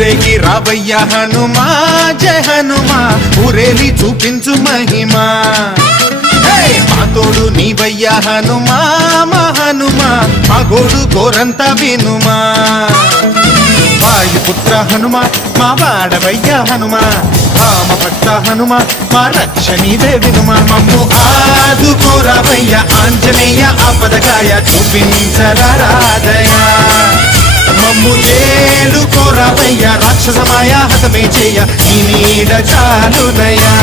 ఊరేగి రావయ్య హనుమా జయ హనుమా ఊరేలి చూపించు మహిమా మా తోడు నీవయ్య హనుమా మా హనుమా మా గోడు గోరంత వినుమా వాయుపుత్ర హనుమా మా వాడవయ్య హనుమా రామ భక్త హనుమా మా రక్షణీదే వినుమా మమ్ము ఆదుకోరావయ్య ఆంజనేయ ఆపదకాయ చూపించరాదయ మమ్ము ఏలుకోరావయ్య రాక్షసమాయ హతమే చేయ ఈ నీడ చాలునయా